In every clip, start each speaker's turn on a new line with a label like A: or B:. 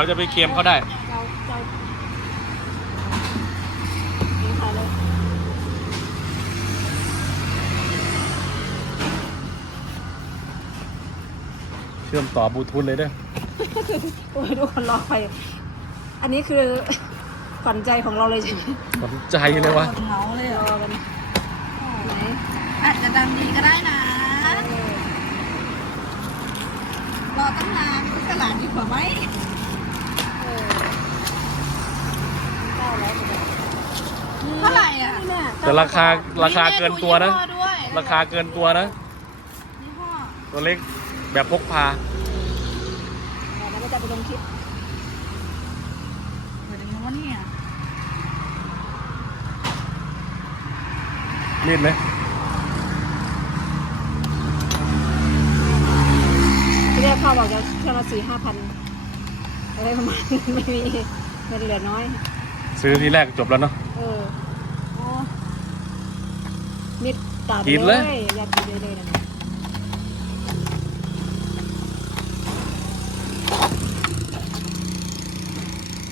A: เราจะไปเคลมเขาได้
B: เจ้าเจ้ายิงใส่เลย
A: เชื่อมต่อบลูทูธเลยเด้อ
B: โอ้ยทุกคนรอไป อันนี้คือ ขวัญใจของเราเลยใช่ไหม
A: สนใจเลยวะ
C: เหงาเลยเหร
B: ร
C: อ
B: อกันไหน
C: อาจจะดังดีก็ได้นะ รอตั้งนานซื้อตลาดดีกว่าไหม
B: เออเก้าร้อยกว่าบาท
C: เท่าไหร่ อะ
B: นี่เนี่ย
A: แต่ราคาราคาเกินตัวนะ
C: มีเมด้วย
A: ราคาเกินตัวนะ
C: ยี่ห้อ
A: ตัวเล็กแบบพกพา
B: เดี๋ยวเราก็จะไปลงคลิป
C: เหมือนอย่างนี้ว่าเนี่ย
A: รีดไหม
B: ที่แรกพ่อบอกจะเท่าละสี่ห้าพันอะไรประมาณนี้ไม่มีเงินเหลือน้อย
A: ซื้อทีแรกจบแล้วเนาะ
B: เออโอ้ มิดตัด
A: กินเลย
B: อยากกินเลยเลยนะ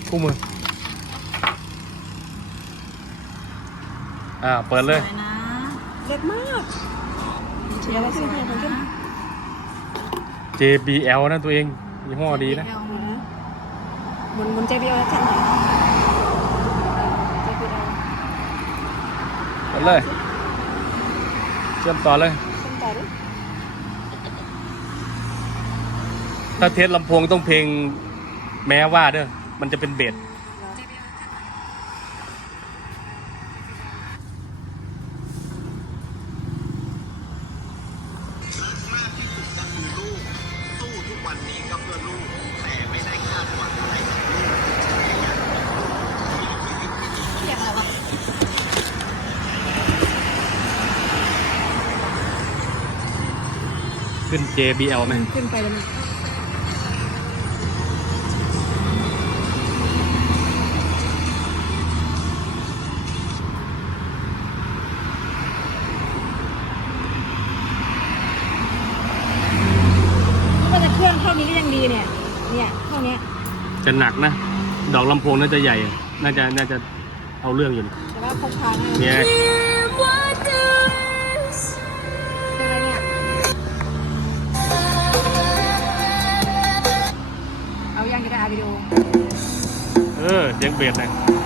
A: คู่มือ อ่า เปิดเลย
C: สวยนะ
B: เล็กมากเดี๋ยวเราขึ้นขึ้นขึ้นขึ้น
A: JBL นะตัวเองยี่ห้อดีนะ
C: เอล
B: หมุนหมุนเจพีเอลชั้นไหนเจพีเอล
A: เปิดเลย เชื่อมต่อเลย
B: ชั้นต่อดิ
A: ถ้าเทสลำโพงต้องเพลงแม้ว่าเด้อ มันจะเป็นเบส
D: มากที่สุดก็คือลูกสู้ทุกวันนี้ก็เพื่อลูกแต่ไม่ได้คาดหวังอะไรจากลูก
C: เสียงอะไรวะ
A: ขึ้น JBL ไหม
B: ขึ้นไปเลยนะมันจะเครื่องเท่านี้ก็ยังดีเนี่ย เนี่ยเท่านี้
A: จะหนักนะ ดอกลำโพงน่าจะใหญ่ น่าจะน่าจะเอาเรื่องอยู่นะ
B: แต่ว่าพกพาง่าย
A: เนี่ย
B: เอา